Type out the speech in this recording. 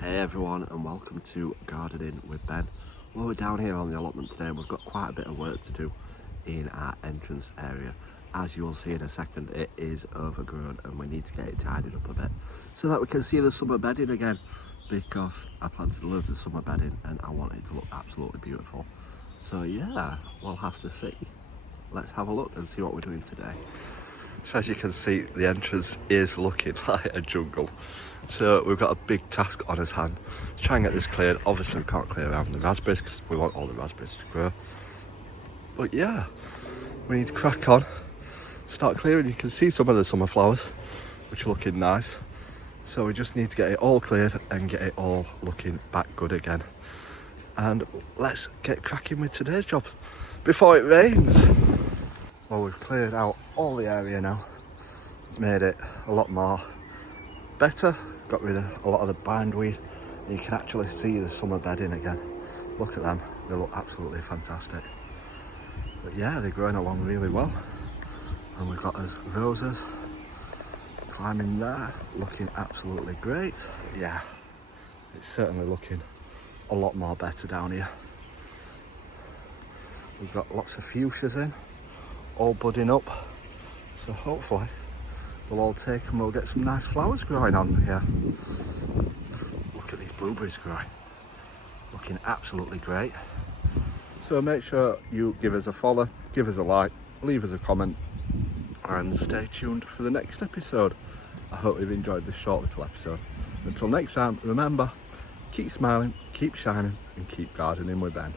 Hey everyone, and welcome to Gardening with Ben. Well, we're down here on the allotment today and we've got quite a bit of work to do in our entrance area. As you will see in a second, it is overgrown and we need to get it tidied up a bit so that we can see the summer bedding again, because I planted loads of summer bedding and I want it to look absolutely beautiful. So yeah, we'll have to see. Let's have a look and see what we're doing today. So as you can see, the entrance is looking like a jungle. So we've got a big task on his hand to try and get this cleared. Obviously we can't clear around the raspberries because we want all the raspberries to grow. But yeah, we need to crack on, start clearing. You can see some of the summer flowers, which are looking nice. So we just need to get it all cleared and get it all looking back good again. And let's get cracking with today's job before it rains. Well, we've cleared out all the area now, made it a lot more better, got rid of a lot of the bindweed, and you can actually see the summer bedding again. Look at them, they look absolutely fantastic. But yeah, they're growing along really well. And we've got those roses climbing there, looking absolutely great. Yeah, it's certainly looking a lot more better down here. We've got lots of fuchsias in, all budding up, so hopefully we'll all take and we'll get some nice flowers growing on here. Look at these blueberries growing, looking absolutely great. So make sure you give us a follow, give us a like, leave us a comment, and stay tuned for the next episode. I hope you've enjoyed this short little episode. Until next time, remember, keep smiling, keep shining, and keep gardening with Ben.